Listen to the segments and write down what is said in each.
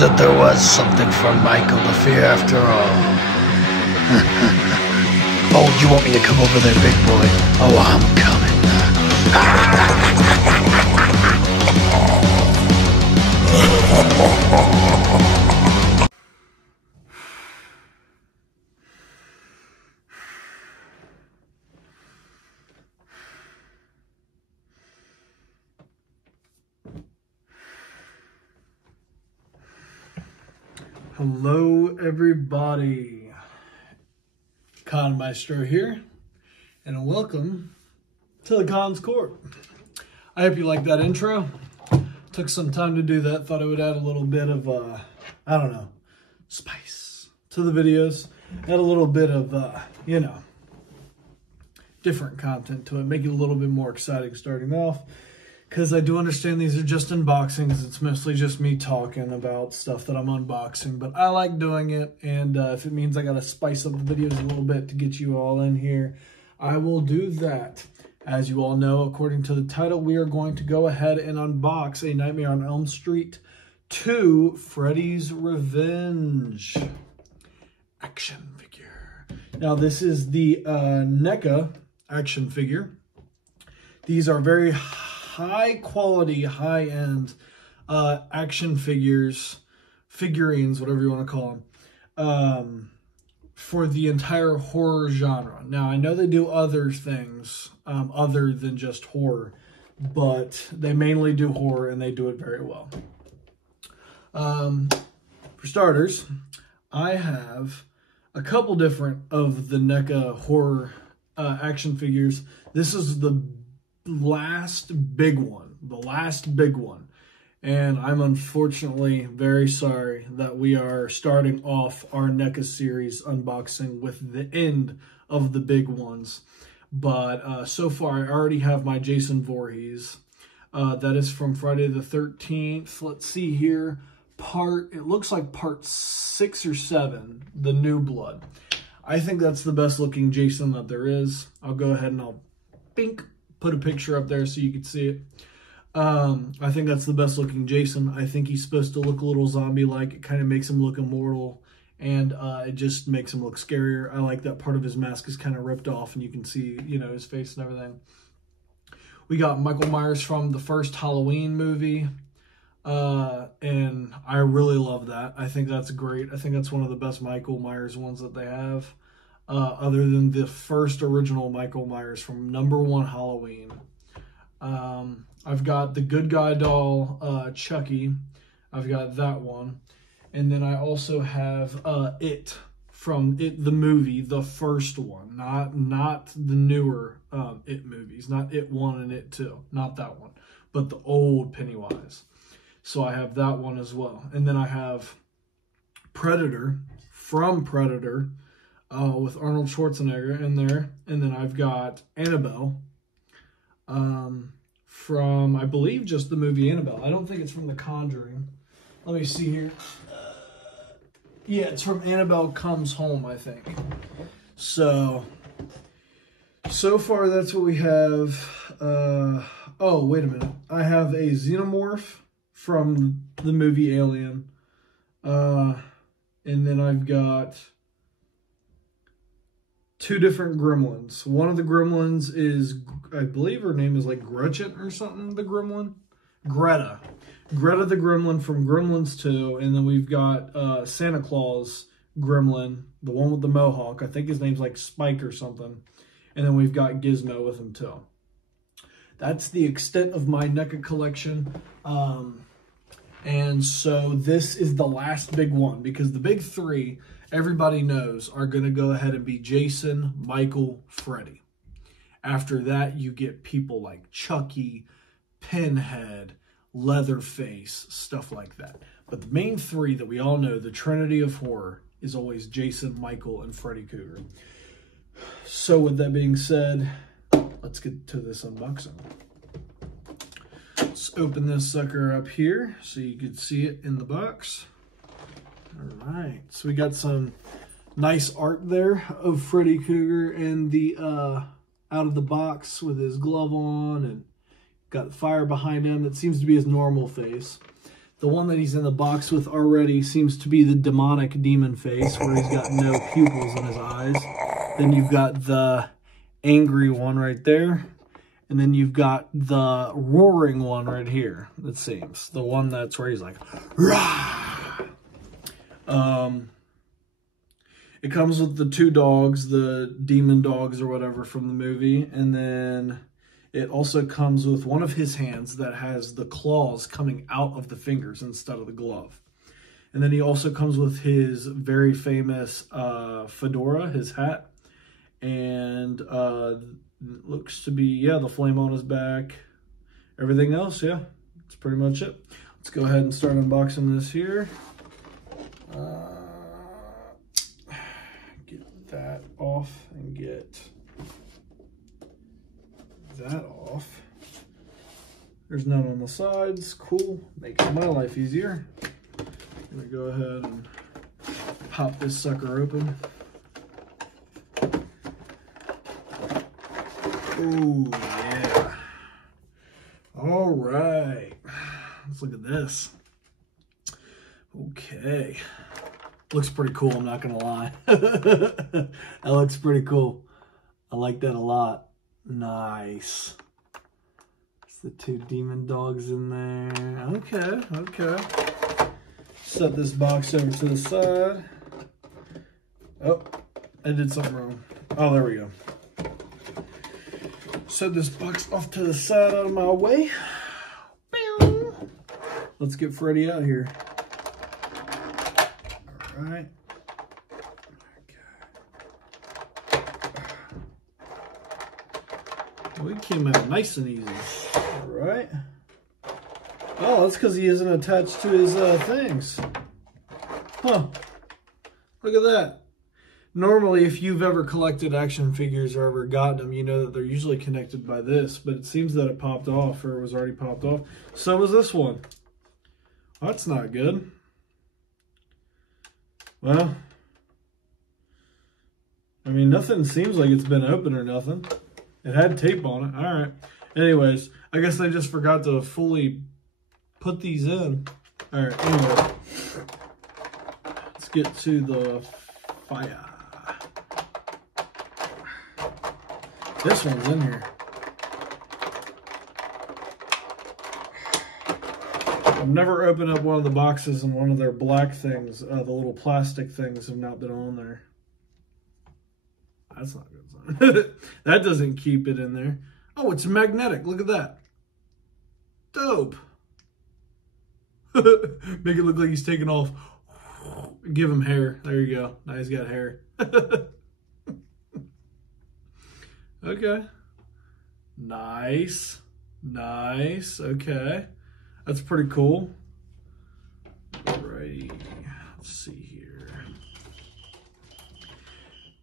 seems that there was something for Michael to fear after all. Oh, you want me to come over there, big boy? Oh, I'm coming. Hello everybody, Con Maestro here, and welcome to the Con's Court. I hope you like that intro. Took some time to do that, thought I would add a little bit of, I don't know, spice to the videos. Add a little bit of, you know, different content to it, make it a little bit more exciting starting off. Because I do understand these are just unboxings. It's mostly just me talking about stuff that I'm unboxing. But I like doing it. And if it means I got to spice up the videos a little bit to get you all in here, I will do that. As you all know, according to the title, we are going to go ahead and unbox A Nightmare on Elm Street 2 Freddy's Revenge action figure. Now, this is the NECA action figure. These are very high quality, high end action figurines, whatever you want to call them, for the entire horror genre. Now, I know they do other things other than just horror, but they mainly do horror and they do it very well. For starters, I have a couple different of the NECA horror action figures. This is the last big one, and I'm unfortunately very sorry that we are starting off our NECA series unboxing with the end of the big ones. But so far I already have my Jason Voorhees. That is from Friday the 13th. Let's see here, it looks like part 6 or 7, the New Blood. I think that's the best looking Jason that there is. I'll go ahead and I'll put a picture up there so you can see it. I think that's the best looking Jason. I think he's supposed to look a little zombie-like. It kind of makes him look immortal, and it just makes him look scarier. I like that part of his mask is kind of ripped off, and you can see, you know, his face and everything. We got Michael Myers from the first Halloween movie, and I really love that. I think that's great. I think that's one of the best Michael Myers ones that they have. Other than the first original Michael Myers from #1 Halloween. I've got the good guy doll, Chucky. I've got that one. And then I also have It from the movie, the first one. Not the newer It movies. Not It 1 and It 2. Not that one. But the old Pennywise. So I have that one as well. And then I have Predator from Predator. With Arnold Schwarzenegger in there. And then I've got Annabelle from, I believe, just the movie Annabelle. I don't think it's from The Conjuring. Let me see here. Yeah, it's from Annabelle Comes Home, I think. So far that's what we have. Oh, wait a minute. I have a Xenomorph from the movie Alien. And then I've got 2 different gremlins. One of the gremlins is, I believe her name is like Gretchen or something, the gremlin. Greta the gremlin from Gremlins 2. And then we've got Santa Claus gremlin, the one with the mohawk. I think his name's like Spike or something. And then we've got Gizmo with him too. That's the extent of my NECA collection. And so this is the last big one, because the big 3, everybody knows, are going to go ahead and be Jason, Michael, Freddy. After that, you get people like Chucky, Pinhead, Leatherface, stuff like that. But the main 3 that we all know, the Trinity of Horror, is always Jason, Michael, and Freddy Krueger. So with that being said, let's get to this unboxing. Let's open this sucker up here so you can see it in the box. All right, so we got some nice art there of Freddy Krueger in the out of the box with his glove on, and got fire behind him. That seems to be his normal face. The one that he's in the box with already seems to be the demonic demon face, where he's got no pupils in his eyes. Then you've got the angry one right there. And then you've got the roaring one right here, it seems. The one that's where he's like, rah! It comes with the 2 dogs, the demon dogs or whatever from the movie. And then it also comes with one of his hands that has the claws coming out of the fingers instead of the glove. And then he also comes with his very famous fedora, his hat. And looks to be, yeah, the flame on his back. Everything else, yeah, that's pretty much it. Let's go ahead and start unboxing this here. Get that off and get that off. There's none on the sides. Cool. Makes my life easier. I'm gonna go ahead and pop this sucker open. Oh, yeah. All right. Let's look at this. Okay. Looks pretty cool, I'm not going to lie. That looks pretty cool. I like that a lot. Nice. It's the 2 demon dogs in there. Okay, okay. Set this box over to the side. Oh, I did something wrong. Oh, there we go. Set this box off to the side out of my way. Let's get Freddy out here. All right. Okay. We came out nice and easy. All right. Oh, that's because he isn't attached to his things. Huh. Look at that. Normally, if you've ever collected action figures or ever gotten them, you know that they're usually connected by this, but it seems that it popped off, or it was already popped off. So was this one. Well, that's not good. Well, I mean, nothing seems like it's been open or nothing. It had tape on it. All right. Anyways, I guess they just forgot to fully put these in. All right, anyway. Let's get to the fire. This one's in here. I've never opened up one of the boxes and one of their black things, the little plastic things have not been on there. That's not a good sign. That doesn't keep it in there. Oh, it's magnetic. Look at that. Dope. Make it look like he's taking off. Give him hair. There you go. Now he's got hair. Okay. Nice. Nice. Okay. That's pretty cool. Alrighty. Let's see here.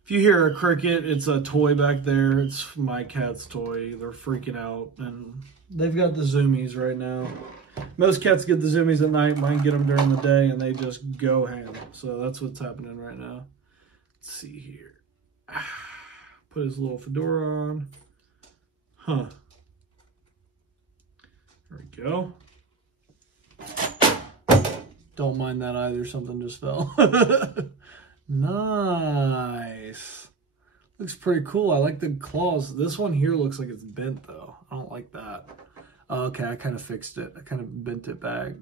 If you hear a cricket, it's a toy back there. It's my cat's toy. They're freaking out. And they've got the zoomies right now. Most cats get the zoomies at night. Mine get them during the day, and they just go ham. So that's what's happening right now. Let's see here. Put his little fedora on. Huh. There we go. Don't mind that either. Something just fell. Nice. Looks pretty cool. I like the claws. This one here looks like it's bent, though. I don't like that. Oh, okay, I kind of fixed it. I kind of bent it back.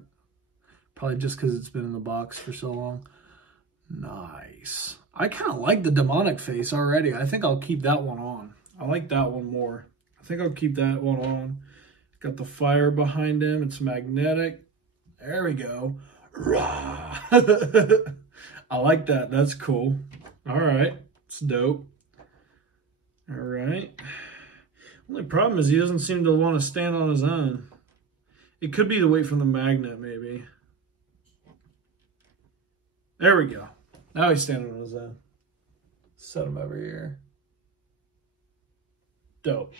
Probably just because it's been in the box for so long. Nice. I kind of like the demonic face already. I think I'll keep that one on. I like that one more. I think I'll keep that one on. Got the fire behind him. It's magnetic. There we go. Rah! I like that. That's cool. All right. It's dope. All right. Only problem is he doesn't seem to want to stand on his own. It could be the weight from the magnet, maybe. There we go. Now he's standing on his own. Set him over here. Dope.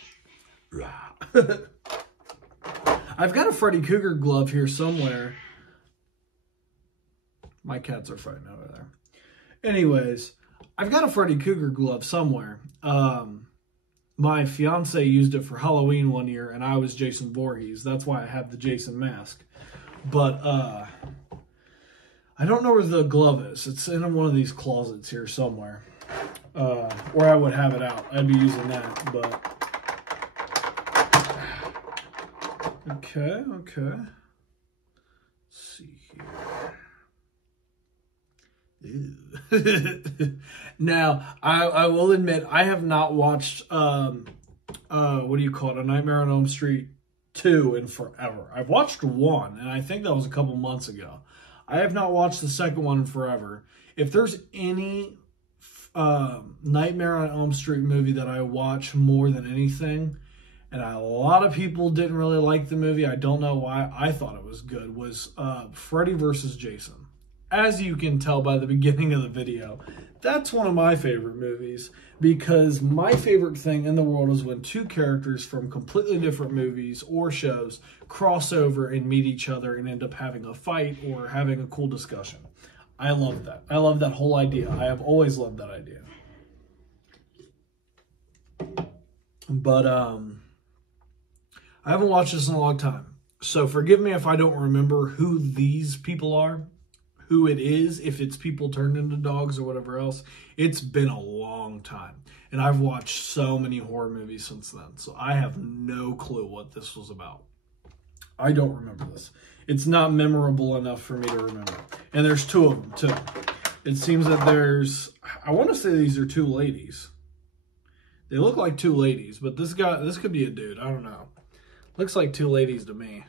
I've got a Freddy Krueger glove here somewhere. My cats are fighting over there. Anyways, I've got a Freddy Krueger glove somewhere. My fiance used it for Halloween one year, and I was Jason Voorhees. That's why I have the Jason mask. But I don't know where the glove is. It's in one of these closets here somewhere. Or I would have it out. I'd be using that, but... Okay. Let's see here. Now, I will admit, I have not watched, what do you call it? A Nightmare on Elm Street 2 in forever. I've watched 1, and I think that was a couple months ago. I have not watched the second one in forever. If there's any Nightmare on Elm Street movie that I watch more than anything, and a lot of people didn't really like the movie, I don't know why, I thought it was good, was Freddy versus Jason. As you can tell by the beginning of the video, that's one of my favorite movies, because my favorite thing in the world is when two characters from completely different movies or shows cross over and meet each other and end up having a fight or having a cool discussion. I love that. I love that whole idea. I have always loved that idea. But I haven't watched this in a long time. So forgive me if I don't remember who these people are, who it is, if it's people turned into dogs or whatever else. It's been a long time. And I've watched so many horror movies since then. So I have no clue what this was about. I don't remember this. It's not memorable enough for me to remember. And there's 2 of them, too. It seems that there's... I want to say these are 2 ladies. They look like 2 ladies, but this could be a dude. I don't know. Looks like 2 ladies to me.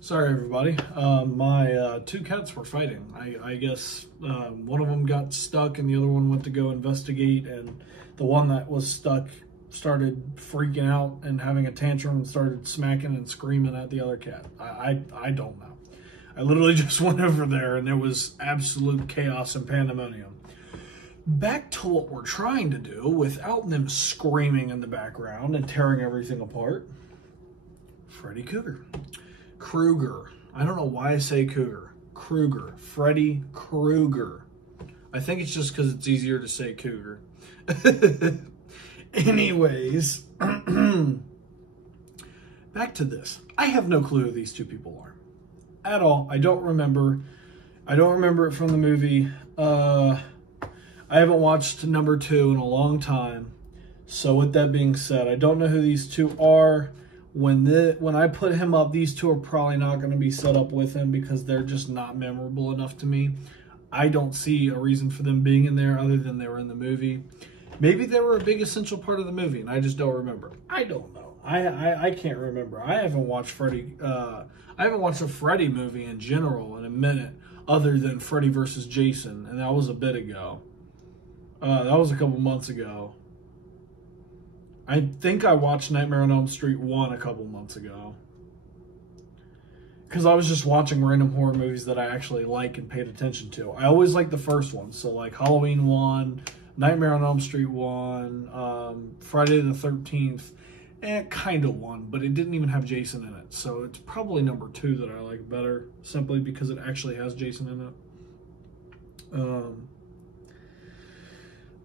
Sorry, everybody. My 2 cats were fighting. I guess one of them got stuck and the other one went to go investigate, and the one that was stuck started freaking out and having a tantrum and started smacking and screaming at the other cat. I don't know. I literally just went over there and there was absolute chaos and pandemonium. Back to what we're trying to do without them screaming in the background and tearing everything apart. Freddy Krueger. I don't know why I say Cougar. Krueger. Freddy Krueger. I think it's just because it's easier to say Cougar. Anyways, back to this. I have no clue who these 2 people are at all. I don't remember. I don't remember it from the movie. I haven't watched number 2 in a long time. So with that being said, I don't know who these 2 are. When I put him up, these 2 are probably not going to be set up with him because they're just not memorable enough to me. I don't see a reason for them being in there other than they were in the movie. Maybe they were a big essential part of the movie and I just don't remember. I don't know. I can't remember. I haven't watched Freddy. I haven't watched a Freddy movie in general in a minute other than Freddy versus Jason, and that was a bit ago. That was a couple months ago. I think I watched Nightmare on Elm Street 1 a couple months ago. Because I was just watching random horror movies that I actually like and paid attention to. I always like the first one. So like Halloween 1, Nightmare on Elm Street 1, Friday the 13th. Kind of 1, but it didn't even have Jason in it. So it's probably number 2 that I like better. Simply because it actually has Jason in it.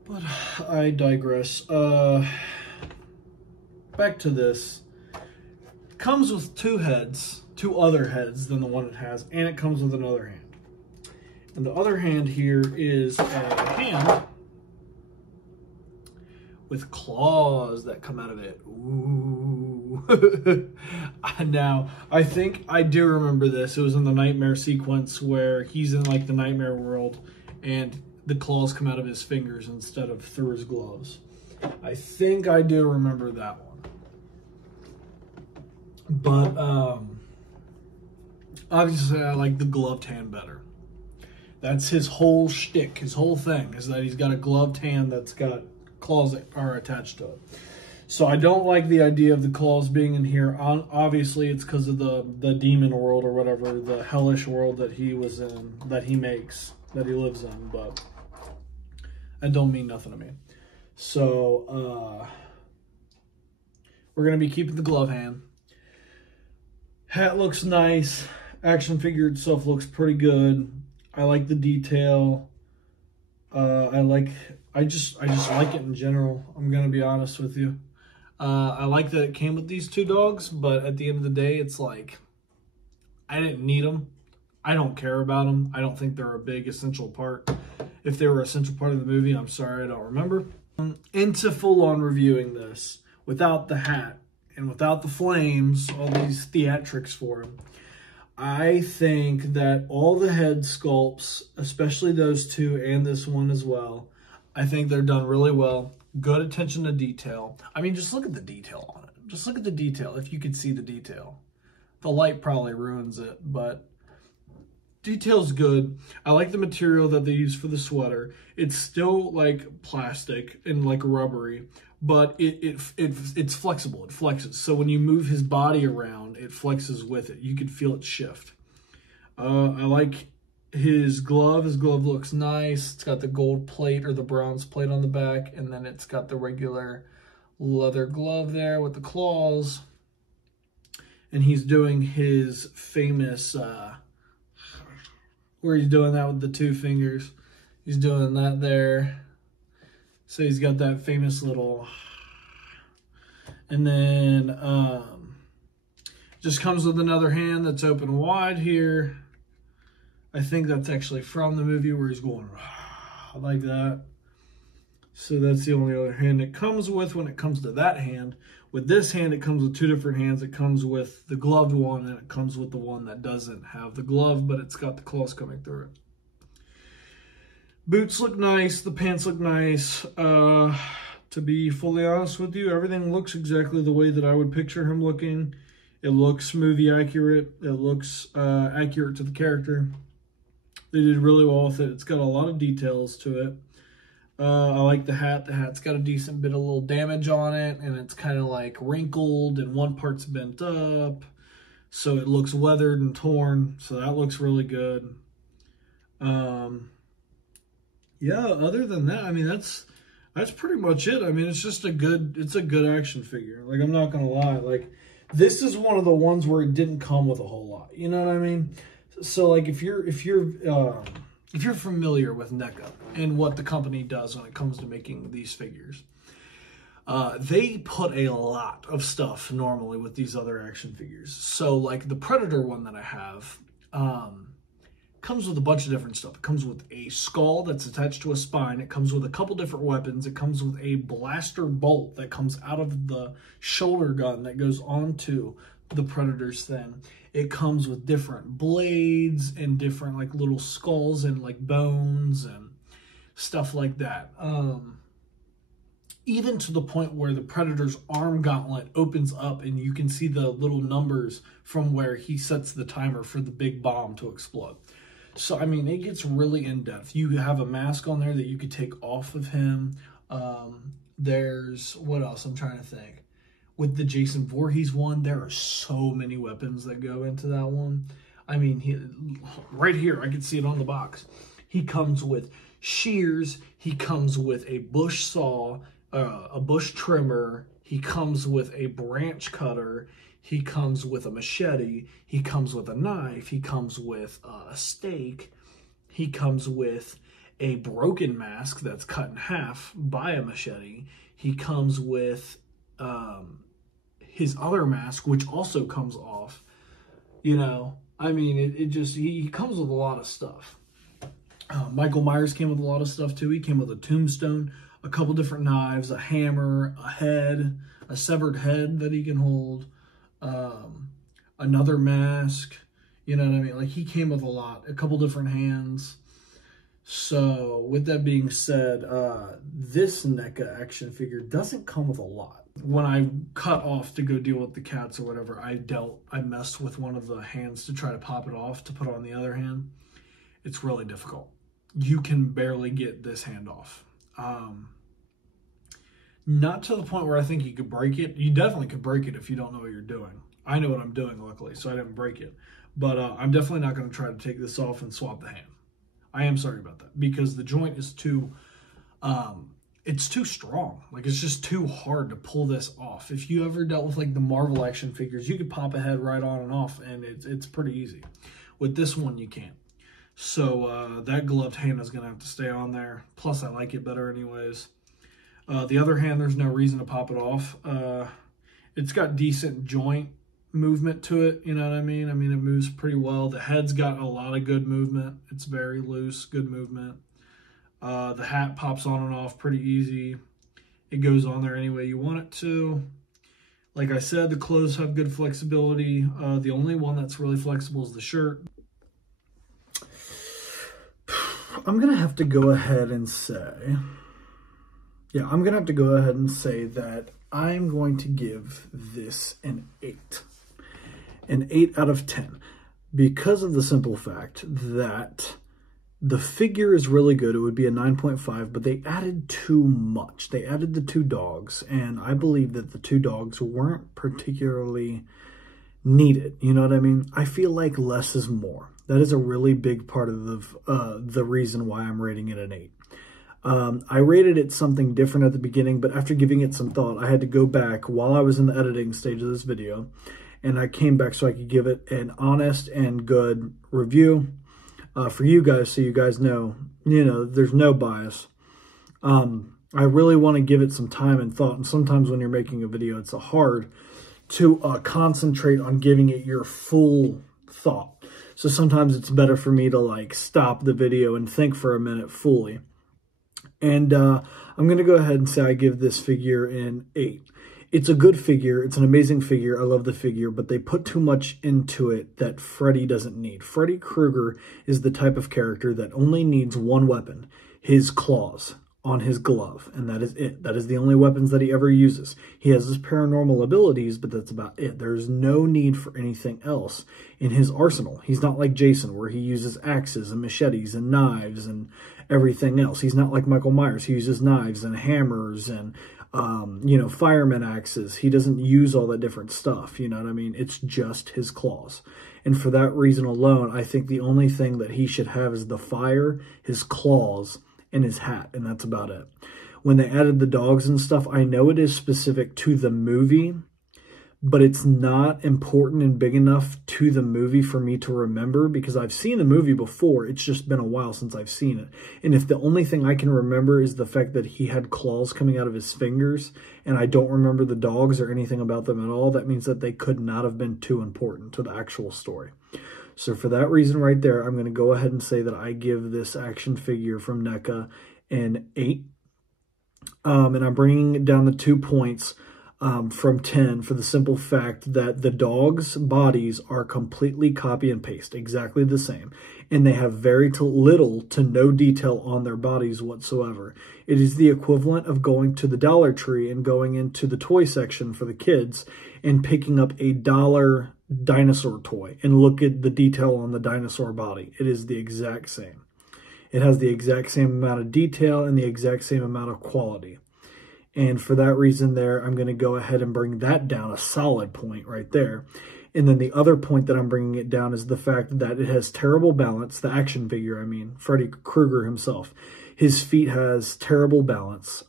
But I digress. Back to this. It comes with 2 heads, 2 other heads than the one it has, and it comes with another hand. And the other hand here is a hand with claws that come out of it. Ooh. Now, I think I do remember this. It was in the nightmare sequence where he's in like the nightmare world and the claws come out of his fingers instead of through his gloves. I think I do remember that one. But obviously I like the gloved hand better. That's his whole shtick, his whole thing, is that he's got a gloved hand that's got claws that are attached to it. So I don't like the idea of the claws being in here. Obviously it's because of the demon world or whatever, the hellish world that he was in, that he makes, that he lives in, but that don't mean nothing to me. So we're going to be keeping the glove hand. Hat looks nice. Action figure itself looks pretty good. I like the detail. I just like it in general. I'm going to be honest with you. I like that it came with these two dogs, but at the end of the day, it's like, I didn't need them. I don't care about them. I don't think they're a big essential part. If they were an essential part of the movie, I'm sorry, I don't remember. Into full-on reviewing this, without the hat and without the flames, all these theatrics for him, I think that all the head sculpts, especially those two and this one as well, I think they're done really well. Good attention to detail. I mean, just look at the detail on it. Just look at the detail, if you could see the detail. The light probably ruins it, but detail's good. I like the material that they use for the sweater. It's still like plastic and like rubbery, but it's flexible. It flexes. So when you move his body around, it flexes with it. You could feel it shift. I like his glove. His glove looks nice. It's got the gold plate or the bronze plate on the back, and then it's got the regular leather glove there with the claws. And he's doing his famous where he's doing that with the two fingers. He's doing that there. So he's got that famous little, and then just comes with another hand that's open wide here. I think that's actually from the movie where he's going like that. So that's the only other hand it comes with when it comes to that hand. With this hand, it comes with two different hands. It comes with the gloved one, and it comes with the one that doesn't have the glove, but it's got the claws coming through it. Boots look nice. The pants look nice. To be fully honest with you, everything looks exactly the way that I would picture him looking. It looks movie accurate. It looks accurate to the character. They did really well with it. It's got a lot of details to it. I like the hat. The hat's got a decent bit of little damage on it, and it's kind of like wrinkled, and one part's bent up, so it looks weathered and torn. So that looks really good. Yeah, other than that, I mean, that's pretty much it. I mean, it's just a good action figure. Like, I'm not gonna lie. Like, this is one of the ones where it didn't come with a whole lot. You know what I mean? So like, if you're familiar with NECA and what the company does when it comes to making these figures, they put a lot of stuff normally with these other action figures. So like the Predator one that I have comes with a bunch of different stuff. It comes with a skull that's attached to a spine. It comes with a couple different weapons. It comes with a blaster bolt that comes out of the shoulder gun that goes onto the Predator's thing. It comes with different blades and different like little skulls and like bones and stuff like that. Even to the point where the Predator's arm gauntlet opens up and you can see the little numbers from where he sets the timer for the big bomb to explode. So, I mean, it gets really in-depth. You have a mask on there that you could take off of him. There's, what else? I'm trying to think. With the Jason Voorhees one, there are so many weapons that go into that one. I mean, right here, I can see it on the box. He comes with shears. He comes with a bush saw, a bush trimmer. He comes with a branch cutter. He comes with a machete. He comes with a knife. He comes with a stake. He comes with a broken mask that's cut in half by a machete. He comes with his other mask, which also comes off. You know, I mean, he comes with a lot of stuff. Michael Myers came with a lot of stuff too. He came with a tombstone, a couple different knives, a hammer, a head, a severed head that he can hold, another mask. You know what I mean? Like, he came with a couple different hands. So with that being said, this NECA action figure doesn't come with a lot. When I cut off to go deal with the cats or whatever, I messed with one of the hands to try to pop it off to put on the other hand. It's really difficult. You can barely get this hand off. Not to the point where I think you could break it. You definitely could break it if you don't know what you're doing. I know what I'm doing, luckily, so I didn't break it. But I'm definitely not going to try to take this off and swap the hand. I am sorry about that, because the joint is too, it's too strong. Like, it's just too hard to pull this off. If you ever dealt with like the Marvel action figures, you could pop a head right on and off, and it's pretty easy. With this one, you can't. So that gloved hand is going to have to stay on there. Plus, I like it better anyways. The other hand, there's no reason to pop it off. It's got decent joint movement to it, you know what I mean? I mean, it moves pretty well. The head's got a lot of good movement. It's very loose, good movement. The hat pops on and off pretty easy. It goes on there any way you want it to. Like I said, the clothes have good flexibility. The only one that's really flexible is the shirt. I'm going to have to go ahead and say, that I'm going to give this an 8. An 8 out of 10. Because of the simple fact that the figure is really good. It would be a 9.5, but they added too much. They added the 2 dogs, and I believe that the 2 dogs weren't particularly needed. You know what I mean? I feel like less is more. That is a really big part of the reason why I'm rating it an 8. I rated it something different at the beginning, but after giving it some thought, I had to go back while I was in the editing stage of this video, and I came back so I could give it an honest and good review. For you guys, so you guys know, there's no bias. I really want to give it some time and thought, and sometimes when you're making a video, it's hard to concentrate on giving it your full thought. So sometimes it's better for me to like stop the video and think for a minute fully. And I'm going to go ahead and say I give this figure an 8. It's a good figure. It's an amazing figure. I love the figure, but they put too much into it that Freddy doesn't need. Freddy Krueger is the type of character that only needs one weapon, his claws on his glove, and that is it. That is the only weapons that he ever uses. He has his paranormal abilities, but that's about it. There's no need for anything else in his arsenal. He's not like Jason, where he uses axes and machetes and knives and everything else. He's not like Michael Myers. He uses knives and hammers and fireman axes. He doesn't use all that different stuff, you know what I mean? It's just his claws. And for that reason alone, I think the only thing that he should have is the fire, his claws, and his hat, and that's about it. When they added the dogs and stuff, I know it is specific to the movie, but it's not important and big enough to the movie for me to remember, because I've seen the movie before. It's just been a while since I've seen it. And if the only thing I can remember is the fact that he had claws coming out of his fingers, and I don't remember the dogs or anything about them at all, that means that they could not have been too important to the actual story. So for that reason right there, I'm going to go ahead and say that I give this action figure from NECA an 8. And I'm bringing it down to 2 points from 10 for the simple fact that the dogs' bodies are completely copy and paste, exactly the same. And they have very little to no detail on their bodies whatsoever. It is the equivalent of going to the Dollar Tree and going into the toy section for the kids and picking up a $1 dinosaur toy and look at the detail on the dinosaur body. It is the exact same. It has the exact same amount of detail and the exact same amount of quality. And for that reason there, I'm going to go ahead and bring that down a solid point right there. And then the other point that I'm bringing it down is the fact that it has terrible balance. The action figure, I mean, Freddy Krueger himself. His feet has terrible balance.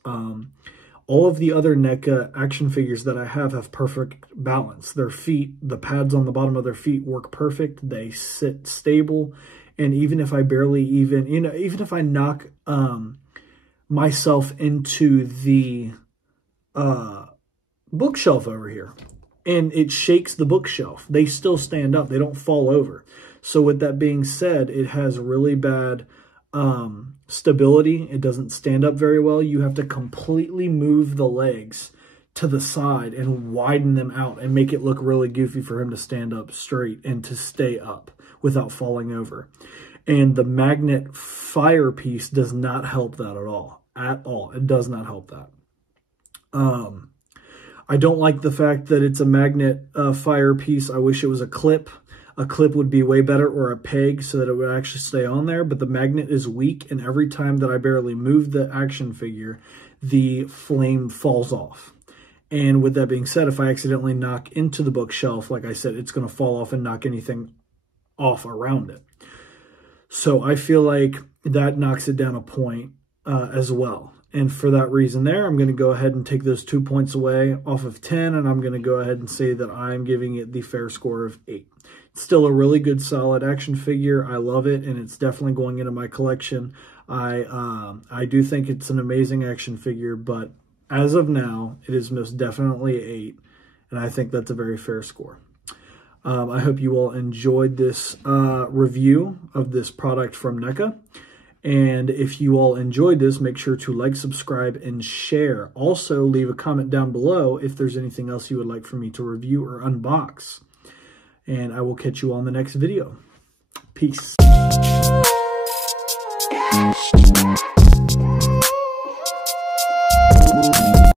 All of the other NECA action figures that I have perfect balance. Their feet, the pads on the bottom of their feet work perfect. They sit stable. And even if I barely even if I knock myself into the bookshelf over here and it shakes the bookshelf, they still stand up. They don't fall over. So with that being said, it has really bad stability. It doesn't stand up very well. You have to completely move the legs to the side and widen them out and make it look really goofy for him to stand up straight and to stay up without falling over. And the magnet fire piece does not help that at all. At all. It does not help that. I don't like the fact that it's a magnet fire piece. I wish it was a clip. A clip would be way better, or a peg, so that it would actually stay on there. But the magnet is weak, and every time that I barely move the action figure, the flame falls off. And with that being said, if I accidentally knock into the bookshelf, like I said, it's going to fall off and knock anything off around it. So I feel like that knocks it down a point as well. And for that reason there, I'm going to go ahead and take those 2 points away off of 10, and I'm going to go ahead and say that I'm giving it the fair score of 8. It's still a really good, solid action figure. I love it, and it's definitely going into my collection. I do think it's an amazing action figure, but as of now, it is most definitely 8, and I think that's a very fair score. I hope you all enjoyed this review of this product from NECA. And if you all enjoyed this, make sure to like, subscribe, and share. Also, leave a comment down below if there's anything else you would like for me to review or unbox. And I will catch you on the next video. Peace.